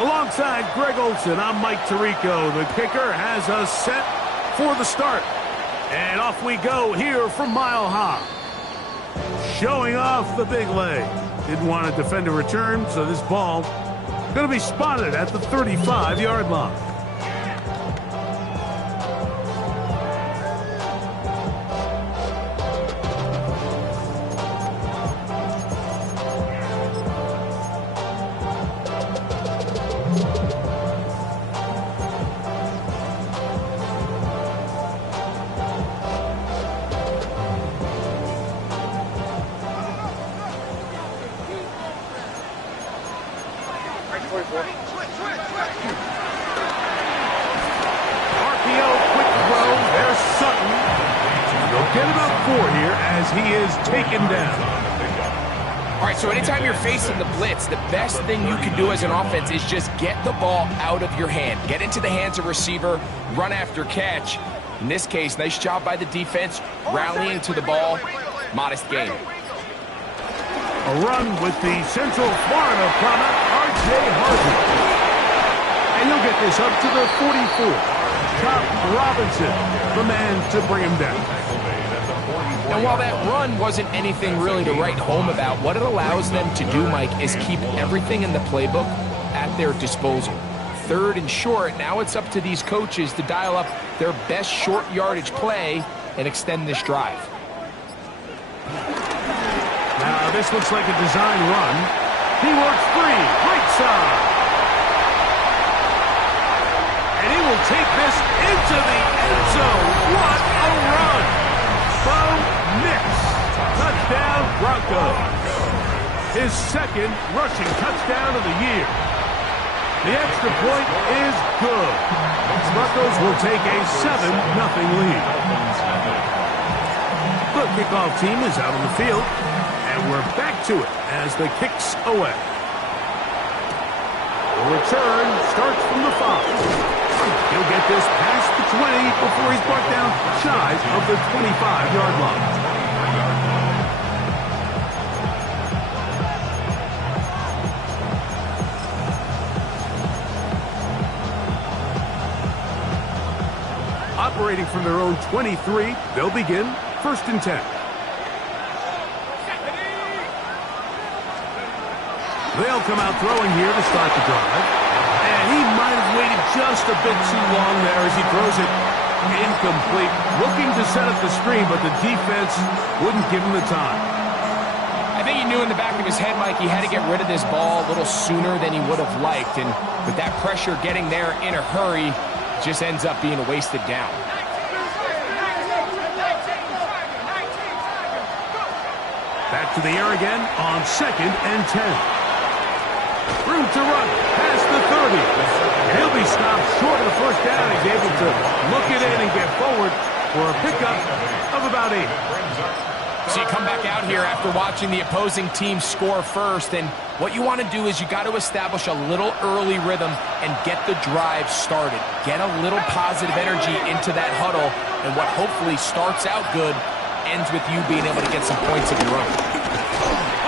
Alongside Greg Olson, I'm Mike Tirico. The kicker has us set for the start. And off we go here from Mile High. Showing off the big leg. Didn't want to defend a return, so this ball going to be spotted at the 35-yard line. RPO, quick throw. There's Sutton. They'll get about 4 here as he is taken down. All right, so anytime you're facing the blitz, the best thing you can do as an offense is just get the ball out of your hand. Get into the hands of receiver, run after catch. In this case, nice job by the defense, rallying to the ball. Modest gain. A run with the Central Florida product, R.J. Harvey. And he'll get this up to the 44. Top Robinson, the man to bring him down. And while that run wasn't anything really to write home about, what it allows them to do, Mike, is keep everything in the playbook at their disposal. 3rd and short, now it's up to these coaches to dial up their best short yardage play and extend this drive. Now this looks like a design run. He works free, right side. And he will take this into the end zone. What a run! Bo Nix, touchdown Broncos. His 2nd rushing touchdown of the year. The extra point is good. Broncos will take a 7-0 lead. The kickoff team is out on the field, and we're back to it as the kick's away. The return starts from the 5. He'll get this past the 20 before he's brought down shy of the 25-yard line. Operating from their own 23, they'll begin 1st and 10. They'll come out throwing here to start the drive. And he might have waited just a bit too long there as he throws it incomplete. Looking to set up the screen, but the defense wouldn't give him the time. I think he knew in the back of his head, Mike, he had to get rid of this ball a little sooner than he would have liked. And with that pressure getting there in a hurry, it just ends up being a wasted down. Back to the air again on 2nd and 10. Room to run past the 30. And he'll be stopped short of the 1st down. He's able to look it in and get forward for a pickup of about 8. So you come back out here after watching the opposing team score first, and what you want to do is you got to establish a little early rhythm and get the drive started. Get a little positive energy into that huddle, and what hopefully starts out good ends with you being able to get some points of your own.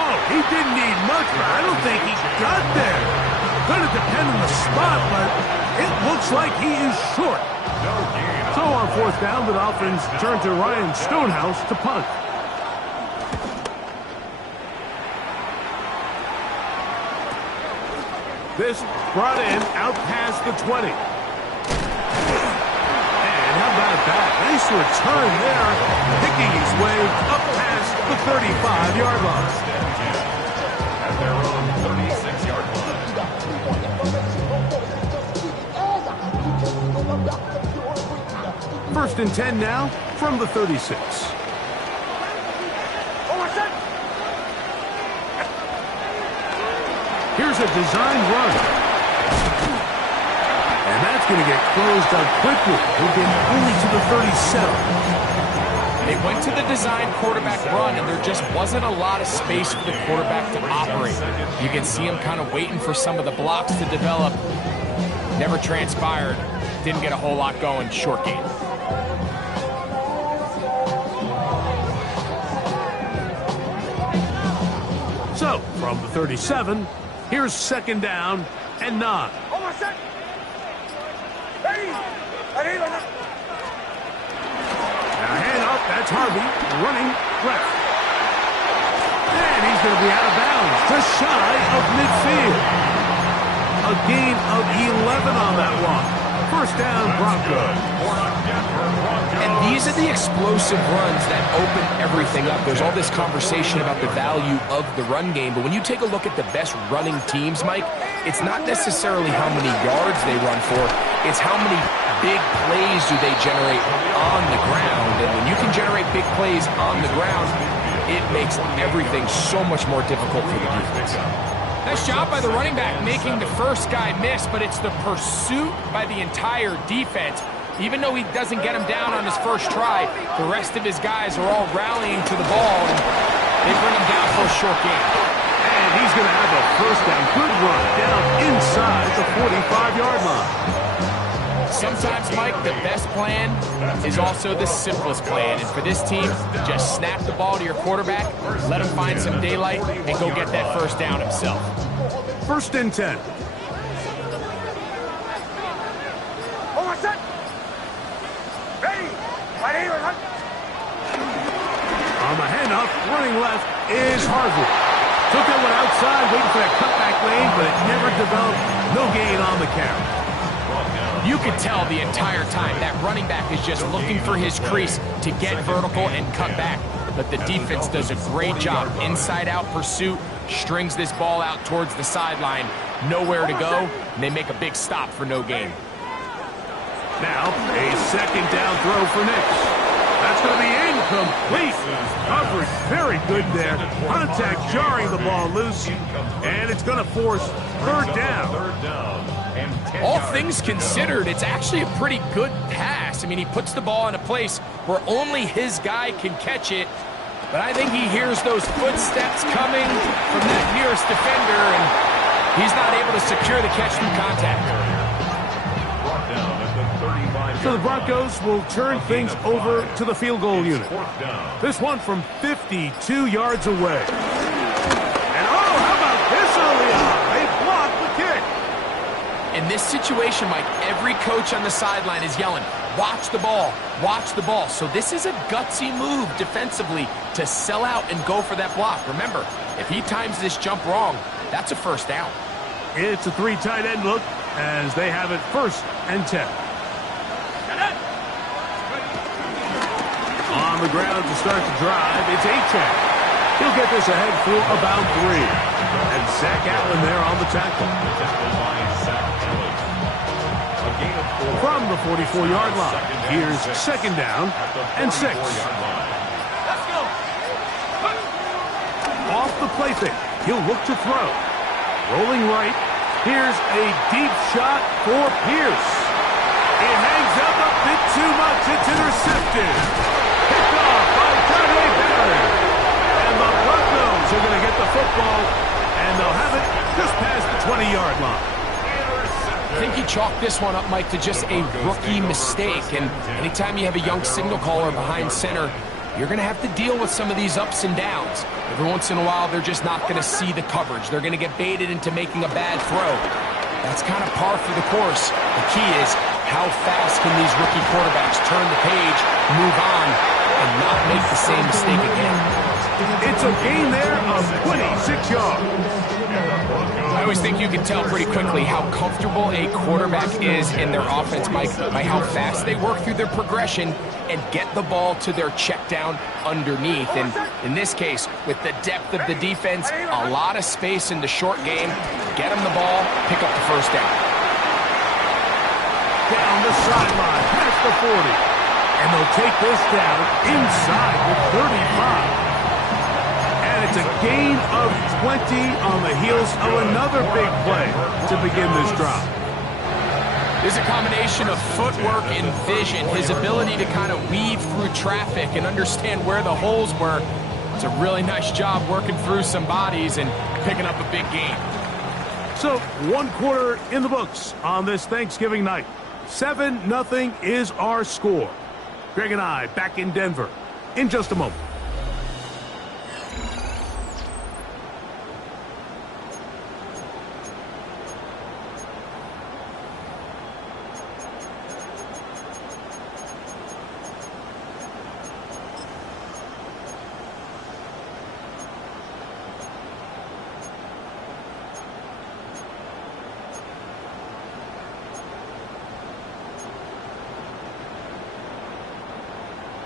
Oh, he didn't need much, but I don't think he got there. Going to depend on the spot, but it looks like he is short. So on 4th down, the Dolphins turn to Ryan Stonehouse to punt. This brought in out past the 20. And how about that? Nice return there, picking his way up past the 35-yard line. At their own 36-yard line. 1st and 10 now from the 36. Here's a design run. And that's going to get closed up quickly. He'll get only to the 37. They went to the design quarterback run, and there just wasn't a lot of space for the quarterback to operate. You can see him kind of waiting for some of the blocks to develop. Never transpired. Didn't get a whole lot going. Short game. So, from the 37, here's 2nd down and 9. Now hand up, that's Harvey, running left. And he's going to be out of bounds, just shy of midfield. A gain of 11 on that one. First down, Broncos. And these are the explosive runs that open everything up. There's all this conversation about the value of the run game, but when you take a look at the best running teams, Mike, it's not necessarily how many yards they run for, it's how many big plays do they generate on the ground. And when you can generate big plays on the ground, it makes everything so much more difficult for the defense. Nice job by the running back making the first guy miss, but it's the pursuit by the entire defense. Even though he doesn't get him down on his first try, the rest of his guys are all rallying to the ball, and they bring him down for a short game. And he's going to have a first down. Good run down inside the 45-yard line. Sometimes, Mike, the best plan is also the simplest plan. And for this team, just snap the ball to your quarterback, let him find some daylight, and go get that first down himself. First and 10. On the handoff, running left is Harvey. Took that one outside, waiting for that cutback lane, but it never developed. No gain on the carry. You could tell the entire time that running back is just looking for his crease to get vertical and cut back. But the defense does a great job. Inside-out pursuit, strings this ball out towards the sideline. Nowhere to go, and they make a big stop for no gain. Now, a second down throw for Nix. That's going to be incomplete. Coverage very good there. Contact jarring the ball loose, and it's going to force third down. All things considered, it's actually a pretty good pass. I mean, he puts the ball in a place where only his guy can catch it. But I think he hears those footsteps coming from that nearest defender, and he's not able to secure the catch through contact. So the Broncos will turn things over to the field goal unit. This one from 52 yards away. And oh, how about this early on? They blocked the kick. In this situation, Mike, every coach on the sideline is yelling, watch the ball, watch the ball. So this is a gutsy move defensively to sell out and go for that block. Remember, if he times this jump wrong, that's a first down. It's a 3 tight end look as they have it first and 10. On the ground to start the drive, it's Achane. He'll get this ahead for about 3. And Zach Allen there on the tackle. From the 44-yard line, here's second down and 6. Off the play fake, he'll look to throw. Rolling right, here's a deep shot for Pierce. It hangs up a bit too much, it's intercepted. Picked off by Johnny Barry. And the Broncos are going to get the football, and they'll have it just past the 20-yard line. I think he chalked this one up, Mike, to just a rookie mistake. And anytime you have a young signal caller behind center, you're going to have to deal with some of these ups and downs. Every once in a while, they're just not going to see the coverage. They're going to get baited into making a bad throw. That's kind of par for the course. The key is how fast can these rookie quarterbacks turn the page, move on, and not make the same mistake again. It's a gain there of 26 yards. I always think you can tell pretty quickly how comfortable a quarterback is in their offense, Mike, by how fast they work through their progression and get the ball to their check down underneath. And in this case, with the depth of the defense, a lot of space in the short game, get them the ball, pick up the first down. Down the sideline, past the 40. And they'll take this down inside the 35. And it's a gain of 20 on the heels of another big play to begin this drive. There's a combination of footwork and vision, his ability to kind of weave through traffic and understand where the holes were. It's a really nice job working through some bodies and picking up a big gain. So, 1 quarter in the books on this Thanksgiving night. 7-0 is our score. Greg and I back in Denver in just a moment.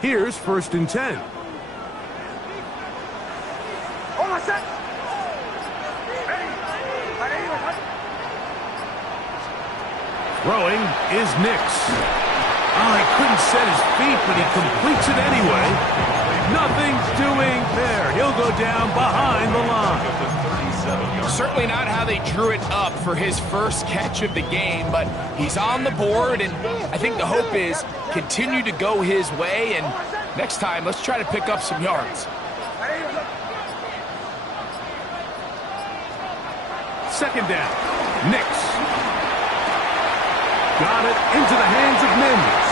Here's 1st and 10. Throwing is Nix. Oh, he couldn't set his feet, but he completes it anyway. Nothing's doing there. He'll go down behind the line. Certainly not how they drew it up for his first catch of the game, but he's on the board, and I think the hope is continue to go his way, and next time, let's try to pick up some yards. 2nd down. Nix. Got it into the hands of Mendes.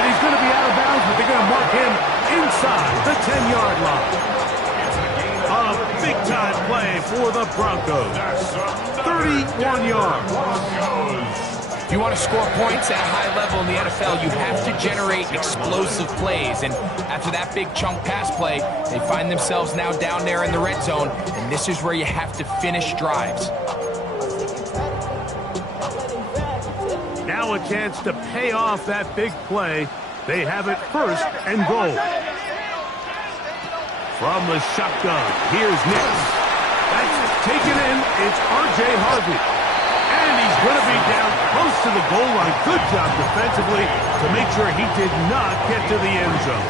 And he's going to be out of bounds, but they're going to mark him inside the 10-yard line. A big-time play for the Broncos. 31 yards. If you want to score points at a high level in the NFL, you have to generate explosive plays. And after that big chunk pass play, they find themselves now down there in the red zone. And this is where you have to finish drives. Now a chance to pay off that big play. They have it 1st and goal. From the shotgun, here's Nix. That's taken in. It's R.J. Harvey. And he's going to be down close to the goal line. Good job defensively to make sure he did not get to the end zone.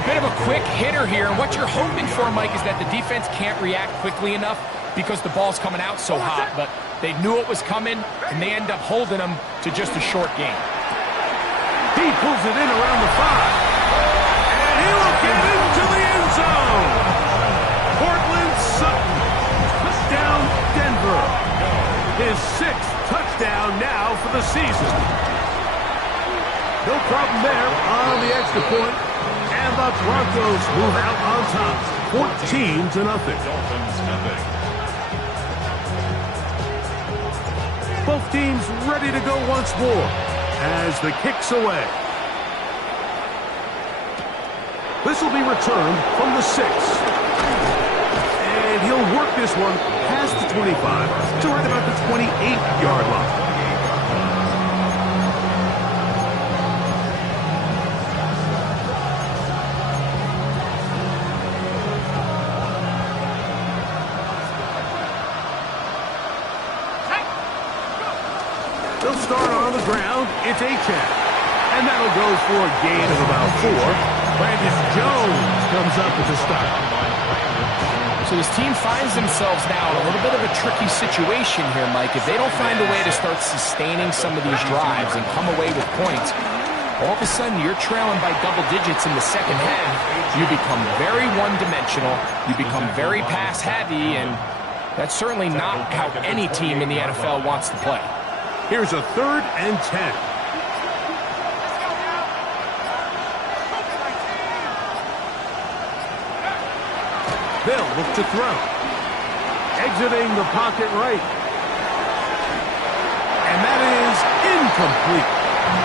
A bit of a quick hitter here. And what you're hoping for, Mike, is that the defense can't react quickly enough because the ball's coming out so hot. But they knew it was coming, and they end up holding them to just a short game. He pulls it in around the 5. And he will get into the end zone. Cortland Sutton. Touchdown, Denver. His 6th touchdown now for the season. No problem there on the extra point. And the Broncos move out on top, 14-0. Both teams ready to go once more as the kick's away. This will be returned from the 6. And he'll work this one past the 25 to right about the 28-yard line. They'll start on the ground. It's A-Chan. And that'll go for a gain of about 4. Brandon Jones comes up with the start. So this team finds themselves now in a little bit of a tricky situation here, Mike. If they don't find a way to start sustaining some of these drives and come away with points, all of a sudden you're trailing by double digits in the second half. You become very one-dimensional. You become very pass-heavy, and that's certainly not how any team in the NFL wants to play. Here's a 3rd and 10. They'll look to throw. Exiting the pocket right. And that is incomplete.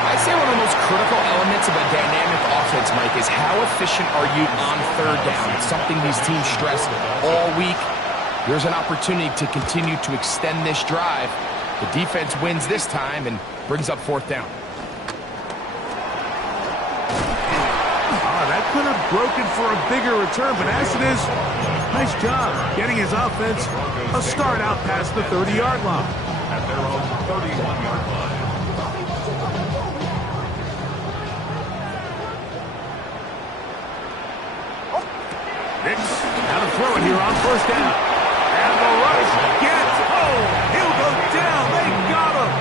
I'd say one of the most critical elements of a dynamic offense, Mike, is how efficient are you on 3rd down? It's something these teams stress all week. Here's an opportunity to continue to extend this drive. The defense wins this time and brings up 4th down. That could have broken for a bigger return, but as it is, nice job getting his offense a start out past the 30-yard line. At their own 31-yard line. Nix, now to throw it here on 1st down. And the rush gets home. He'll go down. They got him.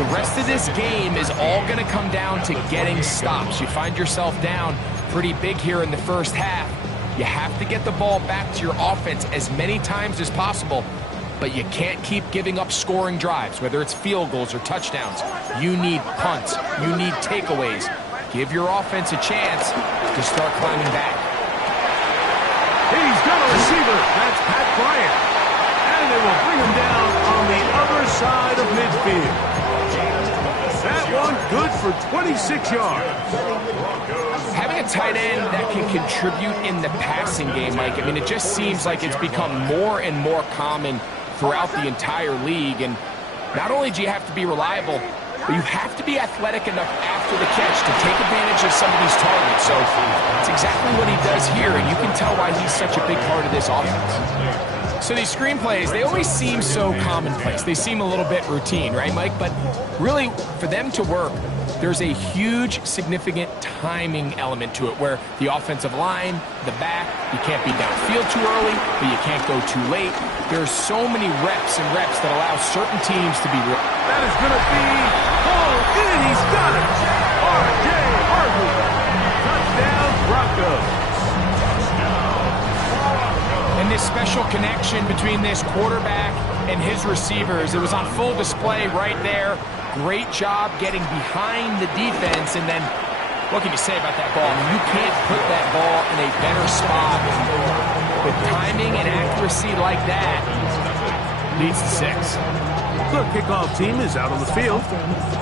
The rest of this game is all going to come down to getting stops. You find yourself down pretty big here in the first half. You have to get the ball back to your offense as many times as possible, but you can't keep giving up scoring drives, whether it's field goals or touchdowns. You need punts. You need takeaways. Give your offense a chance to start climbing back. He's got a receiver. That's Pat Bryant. And they will bring him down on the other side of midfield. That one good for 26 yards. Having a tight end that can contribute in the passing game, Mike, I mean, it just seems like it's become more and more common throughout the entire league. And not only do you have to be reliable, but you have to be athletic enough after the catch to take advantage of some of these targets. So it's exactly what he does here, and you can tell why he's such a big part of this offense. So these screenplays, they always seem so commonplace. They seem a little bit routine, right, Mike? But really, for them to work, there's a huge, significant timing element to it where the offensive line, the back, you can't be downfield too early, but you can't go too late. There's so many reps and reps that allow certain teams to be real. That is going to be pulled in. He's got it. R.J. Hartley. Touchdown, Broncos. And this special connection between this quarterback and his receivers, it was on full display right there. Great job getting behind the defense, and then what can you say about that ball? I mean, you can't put that ball in a better spot. With timing and accuracy like that, leads to 6. The kickoff team is out on the field,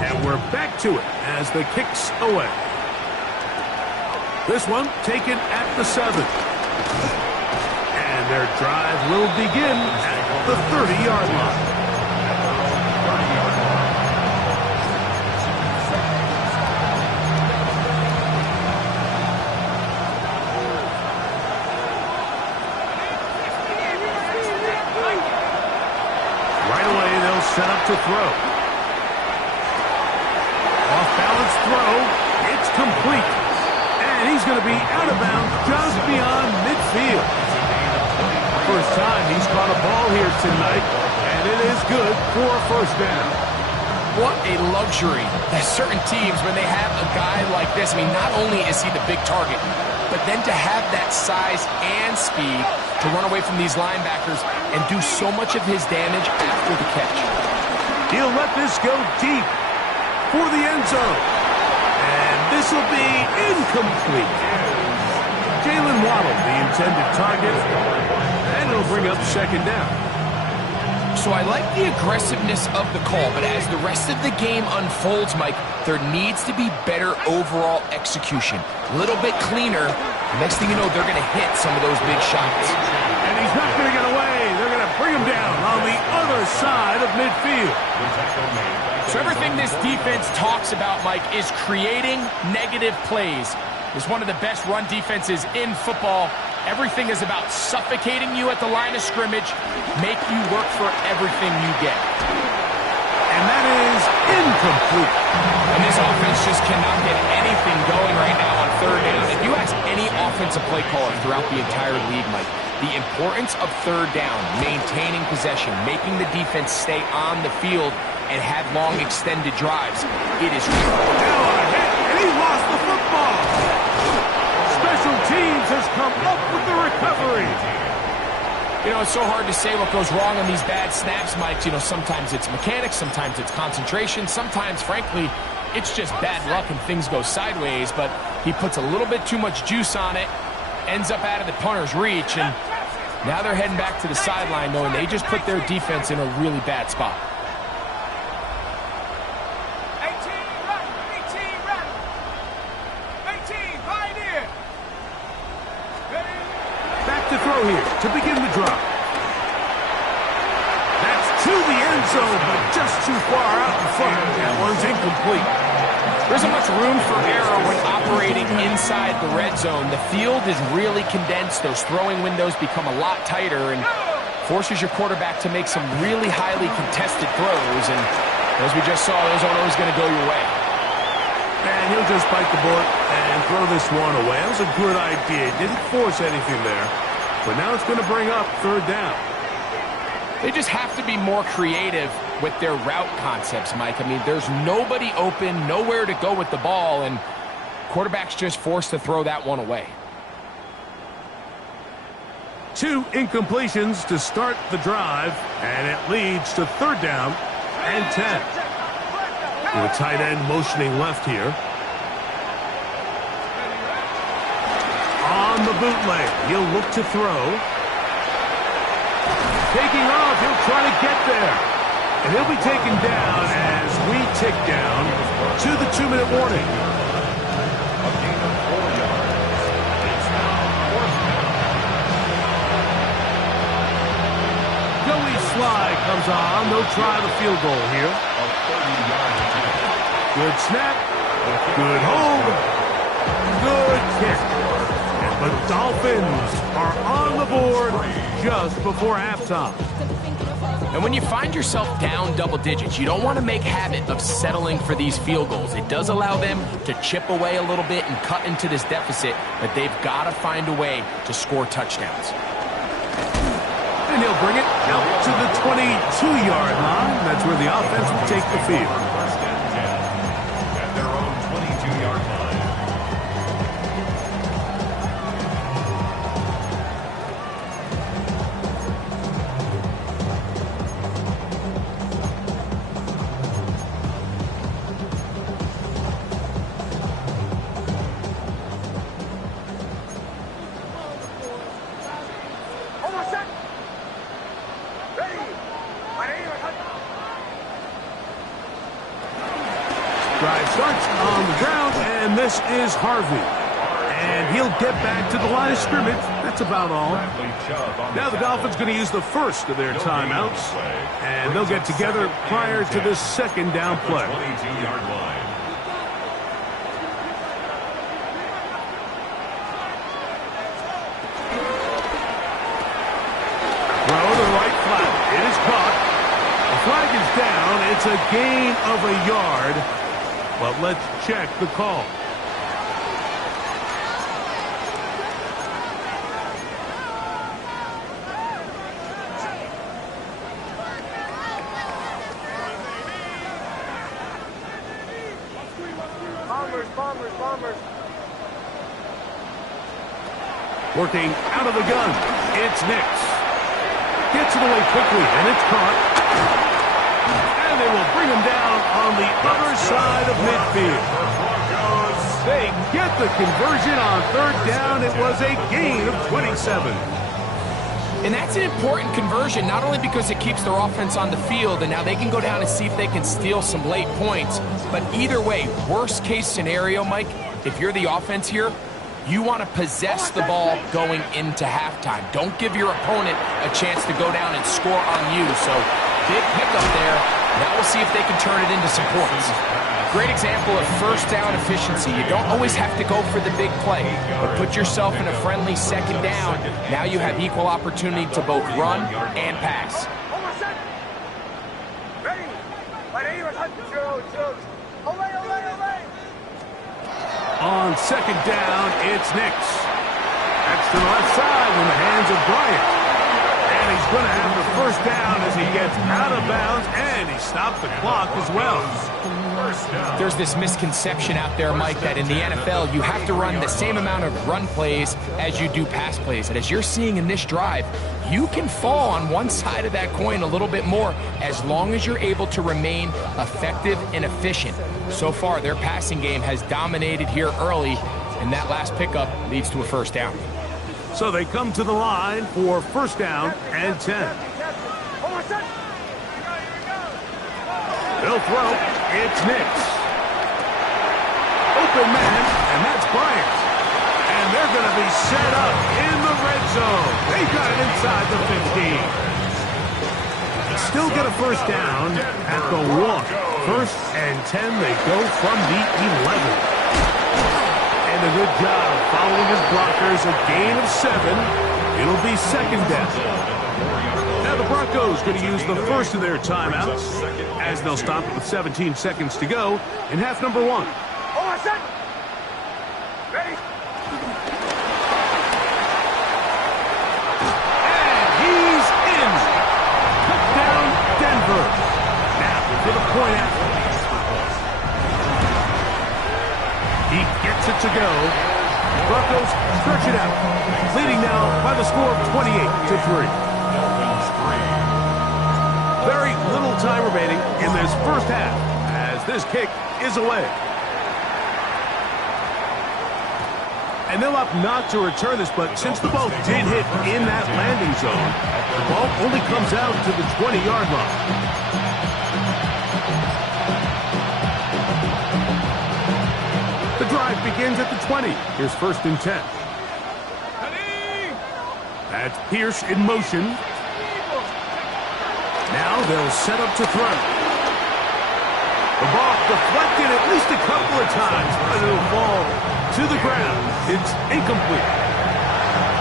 and we're back to it as the kick's away. This one taken at the 7. And their drive will begin at the 30-yard line. Set up to throw. Off-balance throw. It's complete. And he's going to be out of bounds just beyond midfield. First time he's caught a ball here tonight, and it is good for a first down. What a luxury that certain teams, when they have a guy like this, I mean, not only is he the big target, but then to have that size and speed to run away from these linebackers and do so much of his damage after the catch. He'll let this go deep for the end zone. And this will be incomplete. Jalen Waddle, the intended target, and it'll bring up second down. So I like the aggressiveness of the call, but as the rest of the game unfolds, Mike, there needs to be better overall execution. A little bit cleaner. Next thing you know, they're going to hit some of those big shots. And he's not going to get away. They're going to bring him down on the other side of midfield. So everything this defense talks about, Mike, is creating negative plays. It's one of the best run defenses in football. Everything is about suffocating you at the line of scrimmage, make you work for everything you get. And that is incomplete. And this offense just cannot get anything going right now on third down. If you ask any offensive play caller throughout the entire league, Mike, the importance of third down, maintaining possession, making the defense stay on the field and have long extended drives, it is critical. Now a hit, and he lost the football. Special teams has come up with the recovery. You know, it's so hard to say what goes wrong on these bad snaps, Mike. You know, sometimes it's mechanics, sometimes it's concentration, sometimes, frankly, it's just bad luck and things go sideways, but he puts a little bit too much juice on it, ends up out of the punter's reach, and now they're heading back to the sideline knowing they just put their defense in a really bad spot. To throw here to begin the drop. That's to the end zone, but just too far out in front. That one's incomplete. There isn't much room for error when operating inside the red zone. The field is really condensed. Those throwing windows become a lot tighter and forces your quarterback to make some really highly contested throws. And as we just saw, those aren't always going to go your way. And he'll just bite the bullet and throw this one away. That was a good idea. Didn't force anything there. But now it's going to bring up third down. They just have to be more creative with their route concepts, Mike. I mean, there's nobody open, nowhere to go with the ball, and quarterback's just forced to throw that one away. 2 incompletions to start the drive, and it leads to third down and 10. With a tight end motioning left here. On the bootleg, he'll look to throw. Taking off, he'll try to get there. And he'll be taken down as we tick down to the 2-minute warning. Joey Sly comes on. They'll try the field goal here. Good snap. Good hold. Good kick. And the Dolphins are on the board just before halftime. And when you find yourself down double digits, you don't want to make habit of settling for these field goals. It does allow them to chip away a little bit and cut into this deficit, but they've got to find a way to score touchdowns. And he'll bring it out to the 22-yard line. That's where the offense will take the field. First and 10 at their own 22-yard line. Drive starts on the ground, and this is Harvey. And he'll get back to the line of scrimmage. That's about all. Now the Dolphins going to use the first of their timeouts, and they'll get together prior to this second down play. 22-yard line. Throw to the right flat. It is caught. The flag is down. It's a gain of a yard. But let's check the call. Bombers. Working out of the gun. It's Nix. Gets it away quickly, and it's caught. And they will bring him down on the other side of midfield. They get the conversion on third down. It was a gain of 27. And that's an important conversion, not only because it keeps their offense on the field, and now they can go down and see if they can steal some late points. But either way, worst case scenario, Mike, if you're the offense here, you want to possess the ball going into halftime. Don't give your opponent a chance to go down and score on you. So big pickup there. Now we'll see if they can turn it into some points. Great example of first down efficiency. You don't always have to go for the big play, but put yourself in a friendly second down. Now you have equal opportunity to both run and pass. On second down, it's Nix. That's to the left side in the hands of Bryant. And he's going to have the first down as he gets out of bounds, and he stopped the clock as well. There's this misconception out there, Mike, that in the NFL you have to run the same amount of run plays as you do pass plays. And as you're seeing in this drive, you can fall on one side of that coin a little bit more as long as you're able to remain effective and efficient. So far, their passing game has dominated here early, and that last pickup leads to a first down. So they come to the line for first down and 10. They'll throw. It's Nix. Open man, and that's Bryant. And they're going to be set up in the red zone. They got it inside the 15. Still get a first down at the 1. First and 10, they go from the 11. And a good job following his blockers, a gain of 7. It'll be second down. Now the Broncos going to use the first of their timeouts as they'll stop with 17 seconds to go in half number 1. And he's in. Touchdown, Denver. Now for the point after. He gets it to go. Broncos stretch it out, leading now by the score of 28-3. Very little time remaining in this first half as this kick is away. And they'll opt not to return this, but since the ball did hit in that landing zone, the ball only comes out to the 20-yard line. The drive begins at the 20. Here's first and 10. That's Pierce in motion. Now they'll set up to throw. The ball deflected at least a couple of times, but it'll fall to the ground. It's incomplete.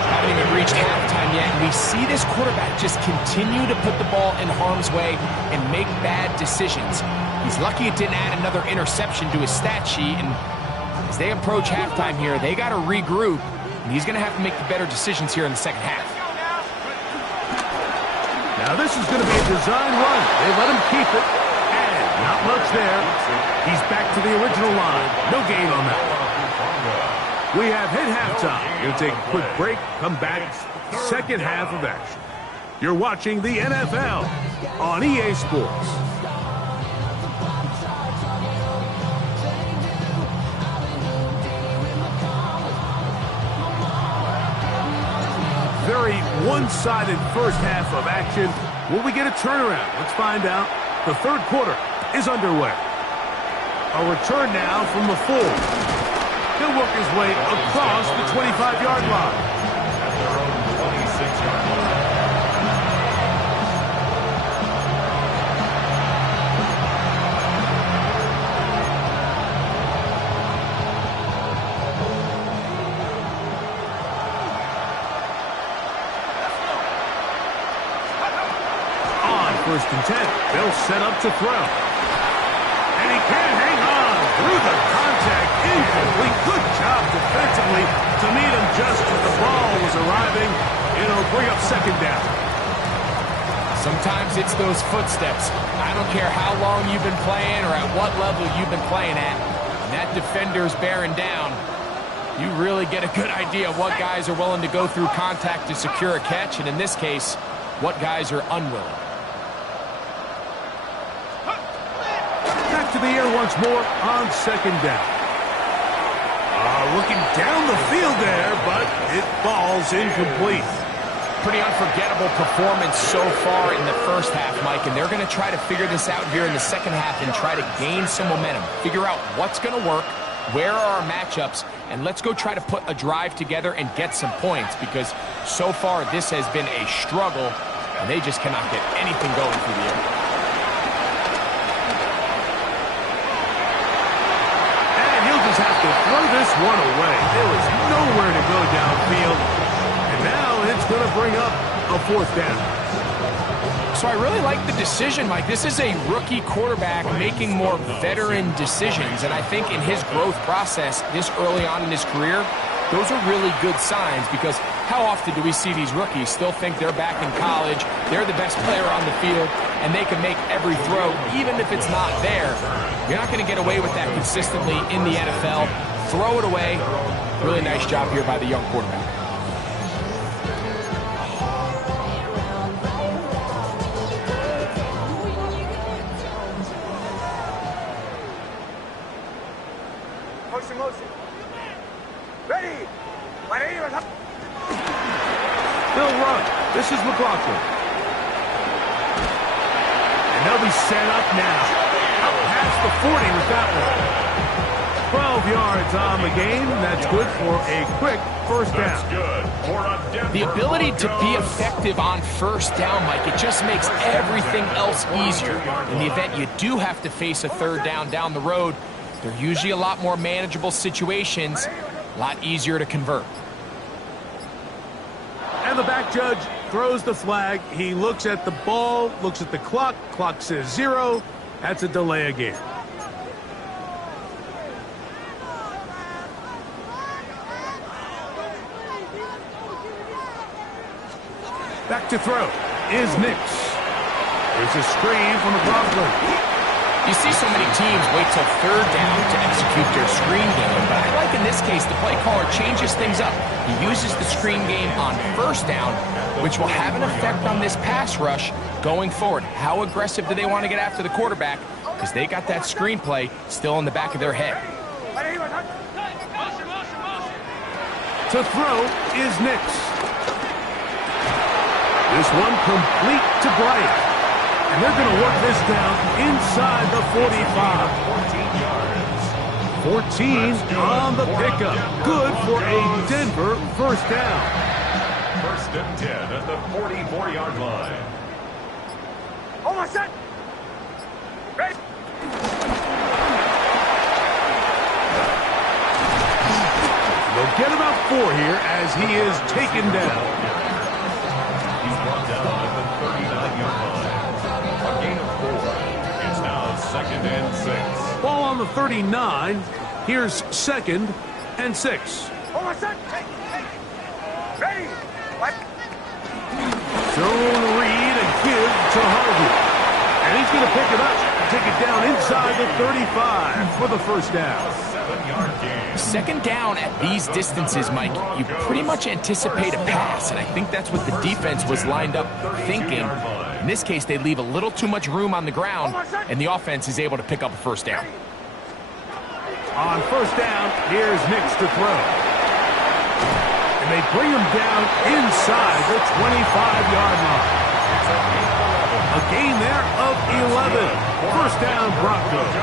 Haven't even reached halftime yet, and we see this quarterback just continue to put the ball in harm's way and make bad decisions. He's lucky it didn't add another interception to his stat sheet, and as they approach halftime here, they got to regroup, and he's going to have to make the better decisions here in the second half. Now this is going to be a design run. They let him keep it, and not much there. He's back to the original line. No gain on that. We have hit halftime. We'll take a quick break, come back, second half of action. You're watching the NFL on EA Sports. Very one-sided first half of action. Will we get a turnaround? Let's find out. The third quarter is underway. A return now from the 4. He'll work his way across the 25-yard line. At their own 26-yard line. On 1st and 10, they'll set up to throw. And he can't hang on through the contact. Incomplete. Good job defensively to meet him just as the ball was arriving. It'll bring up second down. Sometimes it's those footsteps. I don't care how long you've been playing or at what level you've been playing at. When that defender's bearing down, you really get a good idea of what guys are willing to go through contact to secure a catch, and in this case, what guys are unwilling. Back to the air once more on second down. Looking down the field there, but it falls incomplete. Pretty unforgettable performance so far in the first half, Mike, and they're going to try to figure this out here in the second half and try to gain some momentum. Figure out what's going to work, where are our matchups, and let's go try to put a drive together and get some points, because so far this has been a struggle, and they just cannot get anything going through the air. Have to throw this one away. There was nowhere to go downfield. And now it's going to bring up a 4th down. So I really like the decision, Mike. This is a rookie quarterback making more veteran decisions. And I think in his growth process this early on in his career, those are really good signs, because how often do we see these rookies still think they're back in college, they're the best player on the field, and they can make every throw, even if it's not there. You're not going to get away with that consistently in the NFL. Throw it away. Really nice job here by the young quarterback. Motion, motion. Ready. They'll run. This is McLaughlin. And they'll be set up now. Up past the 40 with that one. 12 yards on the game. That's good for a quick first down. The ability to be effective on first down, Mike, it just makes everything else easier. In the event you do have to face a third down the road, they're usually a lot more manageable situations, a lot easier to convert. And the back judge throws the flag. He looks at the ball, looks at the clock. Clock says 0. That's a delay of game. Back to throw is Nix. There's a screen from McLaughlin. You see so many teams wait till third down to execute their screen game, but I like in this case the play caller changes things up. He uses the screen game on first down, which will have an effect on this pass rush going forward. How aggressive do they want to get after the quarterback? Because they got that screen play still in the back of their head. To throw is Nix. This one complete to Bryant. And they're going to work this down inside the 45. 14 on the pickup. Good for a Denver first down. 1st and 10 at the 44-yard line. Almost set. Ready. 4 here as he is taken down. He's brought down at the 39-yard line. A gain of 4. It's now 2nd and 6. Ball on the 39. Here's 2nd and 6. Oh, my son. Ready. Zone read and give to Harvey. And he's going to pick it up. Take it down inside the 35 for the first down. A 7-yard gain. 2nd down at these distances, Mike, you pretty much anticipate a pass, and I think that's what the defense was lined up thinking. In this case, they leave a little too much room on the ground, and the offense is able to pick up a first down. On first down, here's Nix to throw. And they bring him down inside the 25-yard line. A gain there of 11. First down, Broncos.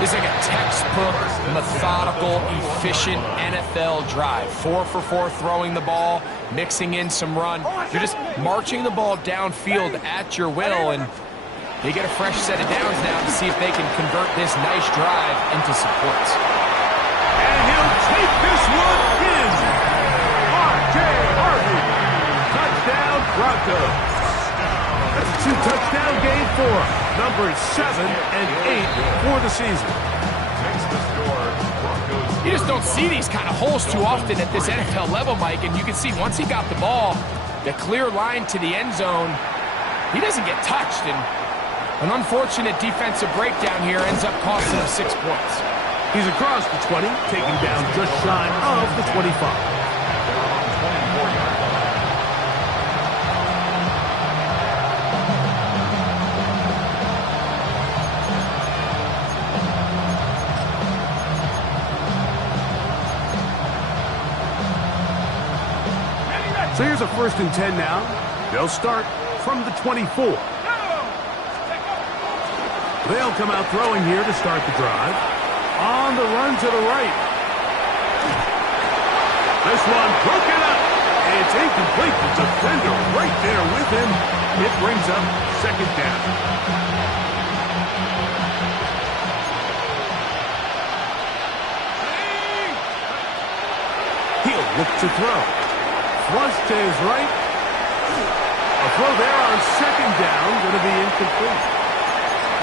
This is like a textbook, methodical, efficient NFL drive. 4 for 4 throwing the ball, mixing in some run. You're just marching the ball downfield at your will, and they get a fresh set of downs now to see if they can convert this nice drive into some points. And he'll take this one in. R.J. Harvey. Touchdown, Broncos. That's a 2-touchdown game for him. Numbers 7 and 8 for the season. Makes the score. Broncos. You just don't see these kind of holes too often at this NFL level, Mike, and you can see once he got the ball, the clear line to the end zone, he doesn't get touched, and an unfortunate defensive breakdown here ends up costing him 6 points. He's across the 20, taken down just shy of the 25. So here's a 1st and 10 now. They'll start from the 24. They'll come out throwing here to start the drive. On the run to the right. This one broken up. It's incomplete. The defender right there with him. It brings up 2nd down. He'll look to throw. Flush to his right. A throw there on 2nd down. Going to be incomplete.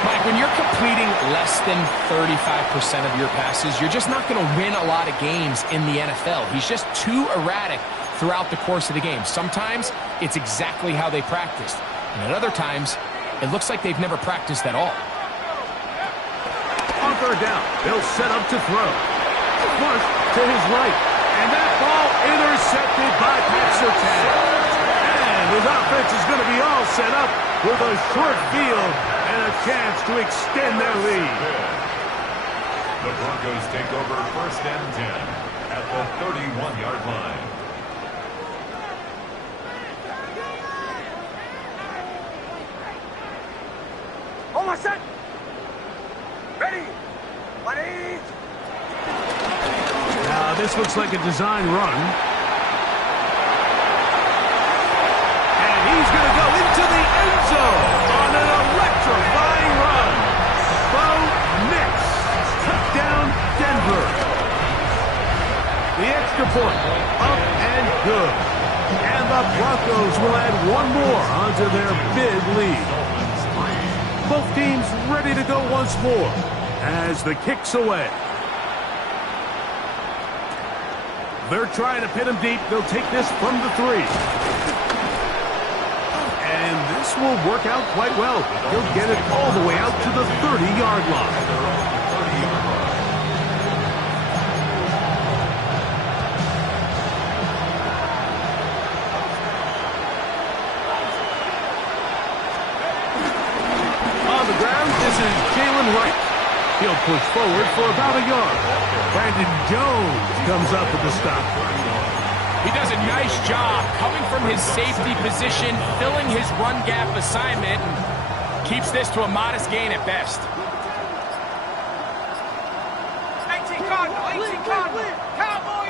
Mike, when you're completing less than 35% of your passes, you're just not going to win a lot of games in the NFL. He's just too erratic throughout the course of the game. Sometimes it's exactly how they practiced. And at other times, it looks like they've never practiced at all. On 3rd down, they'll set up to throw. Flush to his right. And that ball intercepted by Pat Surtain. And his offense is going to be all set up with a short field and a chance to extend their lead. The Broncos take over 1st and 10 at the 31-yard line. Oh, my son. Ready. 1-8. Now, this looks like a design run. And he's going to go into the end zone on an electrifying run. Bo Nix. Touchdown, Denver. The extra point. Up and good. And the Broncos will add one more onto their big lead. Both teams ready to go once more as the kick's away. They're trying to pin him deep. They'll take this from the 3. And this will work out quite well. He'll get it all the way out to the 30-yard line. On the ground, this is Jalen Wright. He'll push forward for about a yard. Brandon Jones comes up with the stop. He does a nice job coming from his safety position, filling his run gap assignment, and keeps this to a modest gain at best. 18 Cardinal. Cowboy.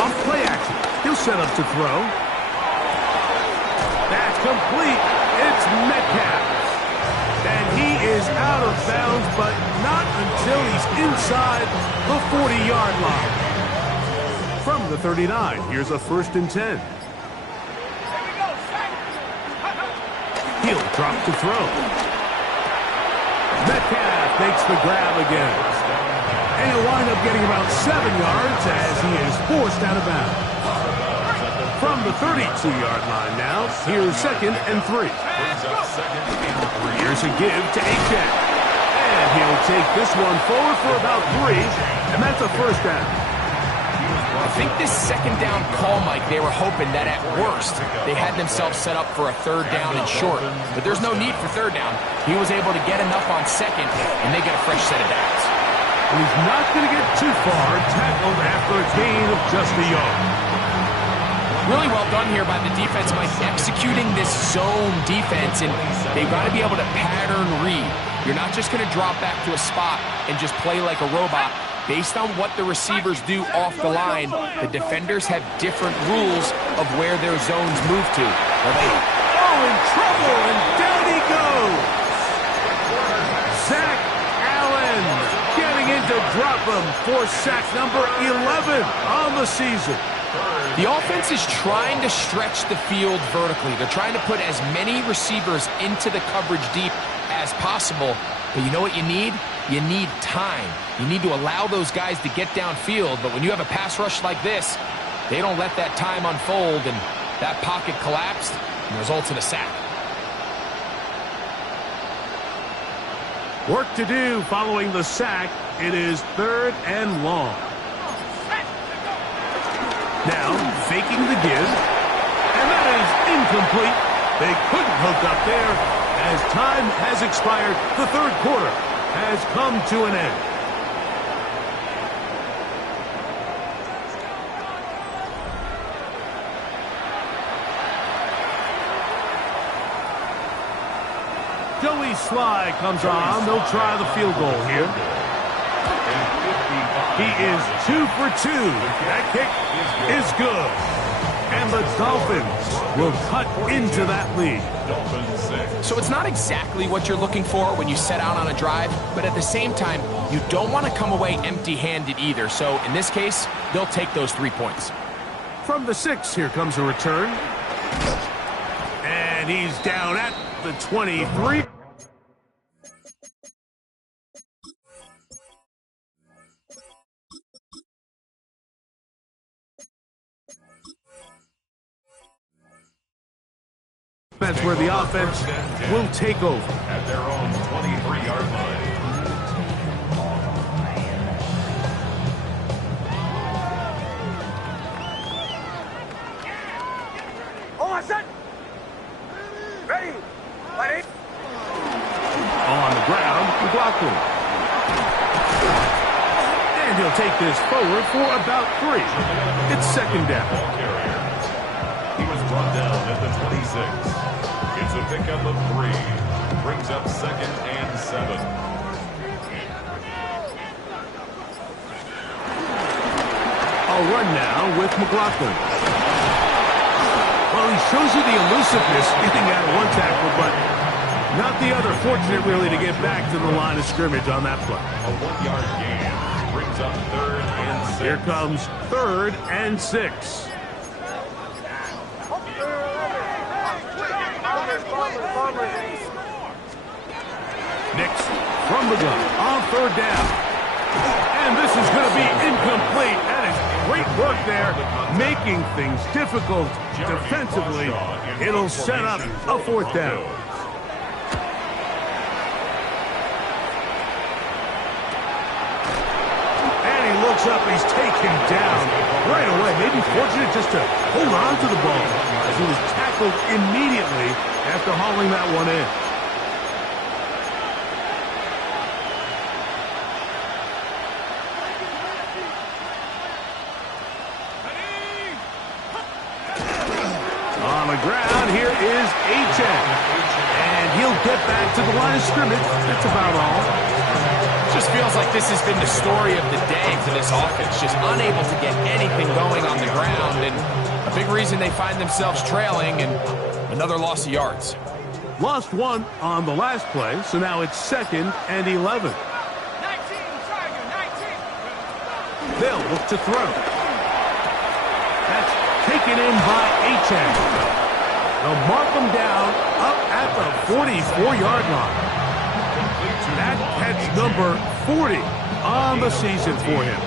Off play action. He'll set up to throw. That's complete. It's Metcalf. And he is out of bounds, but not until he's inside the 40-yard line. the 39. Here's a 1st and 10. He'll drop to throw. Metcalf makes the grab again. And he'll wind up getting about 7 yards as he is forced out of bounds. From the 32-yard line now, here's 2nd and 3. Here's a give to Achane. And he'll take this one forward for about 3, and that's a 1st down. I think this 2nd down call, Mike, they were hoping that at worst they had themselves set up for a 3rd down and short. But there's no need for 3rd down. He was able to get enough on 2nd, and they get a fresh set of downs. And he's not going to get too far, tackled after a gain of just a yard. Really well done here by the defense, Mike, executing this zone defense, and they've got to be able to pattern read. You're not just going to drop back to a spot and just play like a robot. Based on what the receivers do off the line, the defenders have different rules of where their zones move to. Oh, in trouble, and down he goes. Zach Allen getting in to drop him for sack number 11 on the season. The offense is trying to stretch the field vertically. They're trying to put as many receivers into the coverage deep as possible. But you know what you need? You need time. You need to allow those guys to get downfield. But when you have a pass rush like this, they don't let that time unfold, and that pocket collapsed and results in a sack. Work to do following the sack. It is 3rd and long. Now, faking the give. And that is incomplete. They couldn't hook up there. As time has expired, the 3rd quarter has come to an end. Joey Sly comes on. They'll try the field goal here. He is 2 for 2. That kick is good. And the Dolphins will cut into that lead. So it's not exactly what you're looking for when you set out on a drive, but at the same time, you don't want to come away empty-handed either. So in this case, they'll take those 3 points. From the 6, here comes a return. And he's down at the 23. That's where the offense will take over. At their own 23-yard line. Hold on, set. Ready. Ready. On the ground, McLaughlin. And he'll take this forward for about 3. It's 2nd down. He was brought down at the 26. It's a pickup of 3. Brings up 2nd and 7. I'll run now with McLaughlin. Well, he shows you the elusiveness getting out of one tackle, but not the other. Fortunate, really, to get back to the line of scrimmage on that play. A 1-yard gain. Brings up 3rd and 6. Here comes 3rd and 6. Nix from the gun on 3rd down. And this is going to be incomplete. That is great work there, making things difficult defensively. It'll set up a 4th down. And he looks up, he's taken down right away. Maybe fortunate just to hold on to the ball as he was tackled immediately after hauling that one in. On the ground, here is Achane. And he'll get back to the line of scrimmage. That's about all. Just feels like this has been the story of the day for this offense. Just unable to get anything going on the ground. And a big reason they find themselves trailing and another loss of yards. Lost 1 on the last play, so now it's 2nd and 11. 19, Tiger, 19. They'll look to throw. taken in by Achan. They'll mark him down up at the 44-yard line. That catch number 40 on the season for him.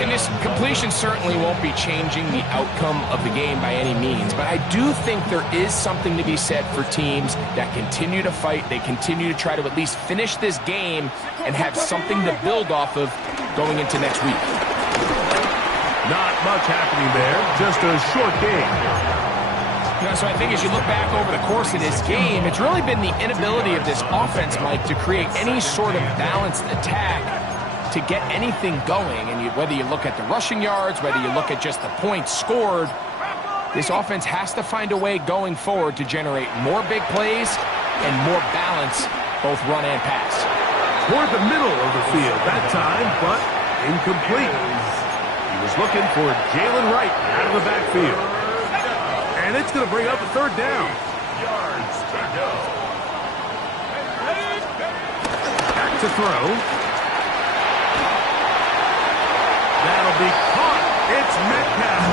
And this completion certainly won't be changing the outcome of the game by any means, but I do think there is something to be said for teams that continue to fight. They continue to try to at least finish this game and have something to build off of going into next week. Not much happening there, just a short game. You know, so I think as you look back over the course of this game, it's really been the inability of this offense, Mike, to create any sort of balanced attack to get anything going. And whether you look at the rushing yards, whether you look at just the points scored, this offense has to find a way going forward to generate more big plays and more balance, both run and pass. Toward the middle of the field that time, but incomplete. He was looking for Jalen Wright out of the backfield. And it's going to bring up a third down. Back to throw. That'll be caught. It's Metcalf.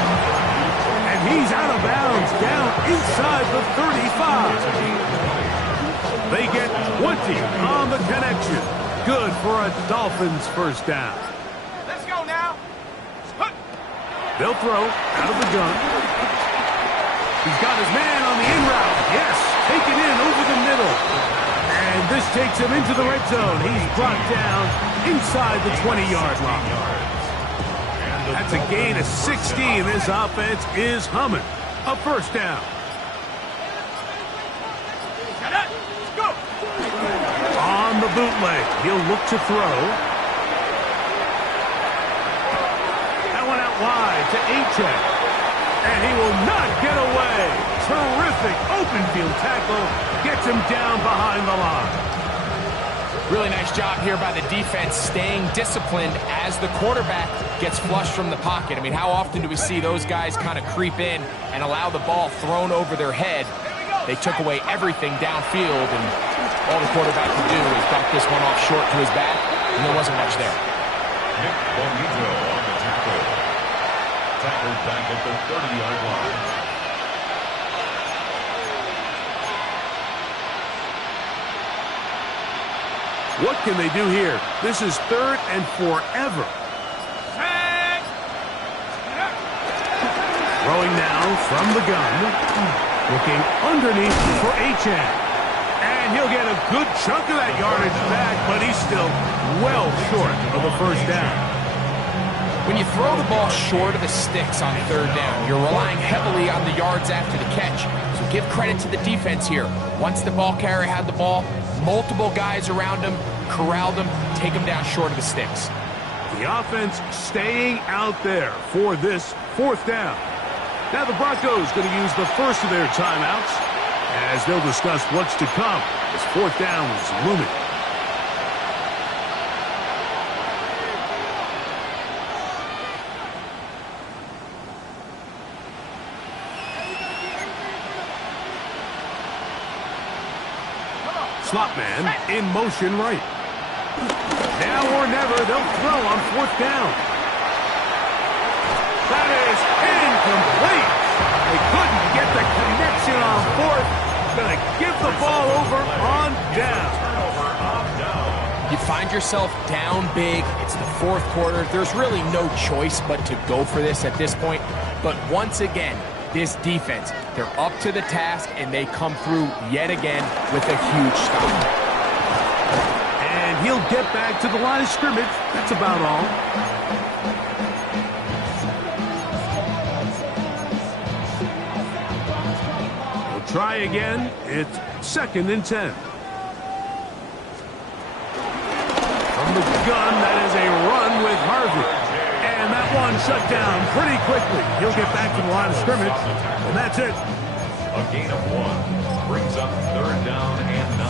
And he's out of bounds down inside the 35. They get 20 on the connection. Good for a Dolphins first down. Let's go now. They'll throw out of the gun. He's got his man on the in route. Yes, taken in over the middle. And this takes him into the red zone. He's brought down inside the 20-yard line. That's a gain of 16. This offense is humming. A first down. On the bootleg, he'll look to throw. That one out wide to Achan. And he will not get away. Terrific open field tackle. Gets him down behind the line. Really nice job here by the defense staying disciplined as the quarterback gets flushed from the pocket. I mean, how often do we see those guys kind of creep in and allow the ball thrown over their head? They took away everything downfield, and all the quarterback could do is dump this one off short to his back, and there wasn't much there. Nick Bonito on the tackle. Tackled back at the 30-yard line. What can they do here? This is third and forever. Throwing now from the gun. Looking underneath for Achan. And he'll get a good chunk of that yardage back, but he's still well short of the first down. When you throw the ball short of the sticks on third down, you're relying heavily on the yards after the catch. So give credit to the defense here. Once the ball carrier had the ball, multiple guys around him, corralled him, take him down short of the sticks. The offense staying out there for this fourth down. Now the Broncos going to use the first of their timeouts as they'll discuss what's to come. This fourth down is looming. Slot man in motion right. Now or never, they'll throw on fourth down. That is incomplete. They couldn't get the connection on fourth. Going to give the ball over on down. You find yourself down big. It's the fourth quarter. There's really no choice but to go for this at this point. But once again, this defense, they're up to the task, and they come through yet again with a huge stop. And he'll get back to the line of scrimmage. That's about all. We'll try again. It's 2nd and 10. From the gun, that is a run with Harvey. And that one shut down pretty quickly. He'll get back to the line of scrimmage, and that's it. A gain of 1 brings up third down and 9.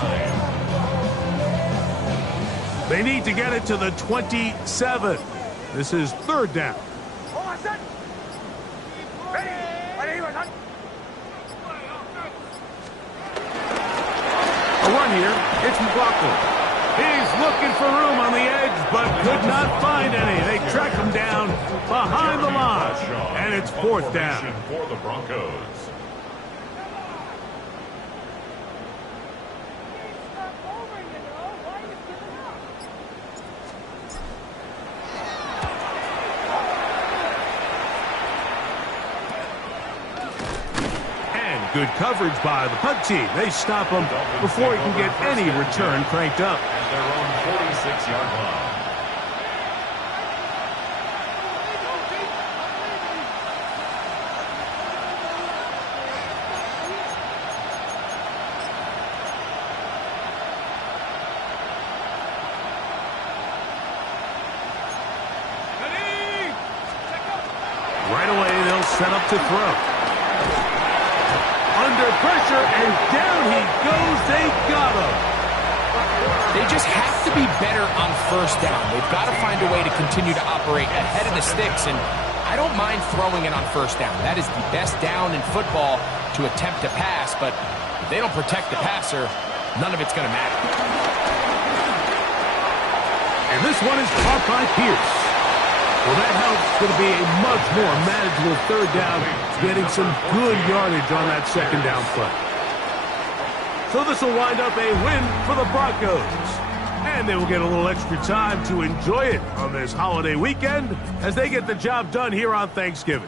They need to get it to the 27. This is third down. A run here. It's McLaughlin. He's looking for room on the edge, but could not find any. They track him down behind the line, and it's fourth down. For the Broncos. Good coverage by the punt team. They stop him before he can get any return cranked up. At their own 46-yard line. Right away, they'll set up to throw. Under pressure, and down he goes. They got him. They just have to be better on first down. They've got to find a way to continue to operate ahead of the sticks, and I don't mind throwing it on first down. That is the best down in football to attempt to pass, but if they don't protect the passer, none of it's going to matter. And this one is caught by Pierce. Well, that helps. Going to be a much more manageable third down, getting some good yardage on that second down play. So this will wind up a win for the Broncos. And they will get a little extra time to enjoy it on this holiday weekend as they get the job done here on Thanksgiving.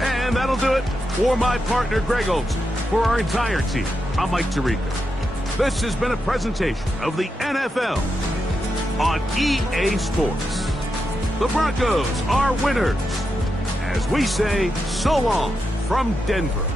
And that'll do it for my partner, Greg Olson. For our entire team, I'm Mike Tirico. This has been a presentation of the NFL on EA Sports. The Broncos are winners. As we say, so long from Denver.